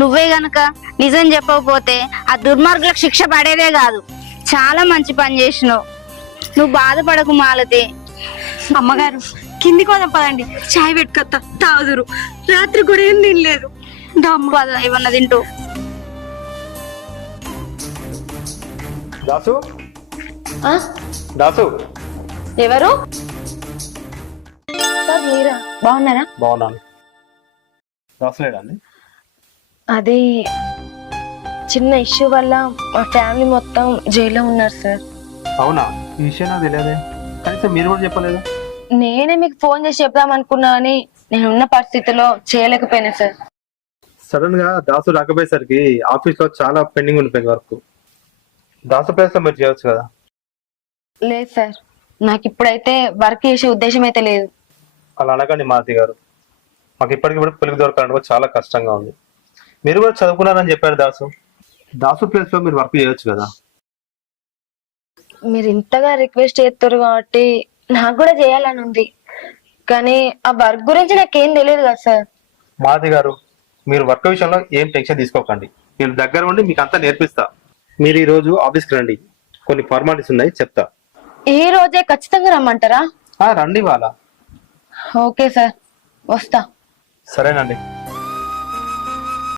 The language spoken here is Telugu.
నువ్వే గనక నిజం చెప్పకపోతే ఆ దుర్మార్గులకు శిక్ష పడేదే కాదు. చాలా మంచి పని చేసినావు. నువ్వు బాధపడకు మాలతి. అమ్మగారు కిందికి పోదాం పదండి, చాయ్ పెట్టుకొత్తా తాగుదురు. రాత్రి కూడా ఏం తినలేదు. పద, ఏమన్నా తింటూ. దాసు దాసు ఎవరు? సార్ మీరా? బాగున్నారా? బాగున్నాను. దాసు లేడండి? అది చిన్న ఇష్యూ వల్ల మా ఫ్యామిలీ మొత్తం జైల్లో ఉన్నారు సార్. అవునా? ఈ విషయం నాకు తెలియదే. కనీసం మీరు కూడా చెప్పలేదు. నేనే మీకు ఫోన్ చేసి చెప్దాం అనుకున్నా అని నేను ఉన్న పరిస్థితిలో చేయలేకపోయినా సార్. సడన్ గా దాసు రాకపోయేసరికి ఆఫీస్ లో చాలా పెండింగ్ ఉండిపోయింది వర్క్. దాసు ప్లేస్ లో మీరు చేయవచ్చు కదా. లేదు సార్, నాకు ఇప్పుడైతే వర్క్ చేసే ఉద్దేశం అయితే లేదు. అలా అనకండి మారుతి గారు. మాకు ఇప్పటికిప్పుడు పిల్లలు దొరకాలంటే కూడా చాలా కష్టంగా ఉంది. మీరు కూడా చదువుకున్నారని చెప్పారు దాసు. దాసు ప్లేస్ లో మీరు వర్క్ చేయొచ్చు కదా. మీరు ఇంతగా రిక్వెస్ట్ చేస్తారు కాబట్టి నాకు కూడా చేయాలని ఉంది, కానీ ఆ వర్క్ గురించి నాకేం తెలియదు కదా సార్. మారుతి గారు, మీరు వర్క్ విషయంలో ఏం టెన్షన్ తీసుకోకండి. నేను దగ్గర ఉండి మీకు అంతా నేర్పిస్తా. మీరు ఈ రోజు ఆఫీస్కి రండి, కొన్ని ఫార్మాలిటీస్ ఉన్నాయి చెప్తా. ఈ రోజే ఖచ్చితంగా రమ్మంటారా? రండి వాళ్ళ. ఓకే సార్, వస్తా. సరేనండి.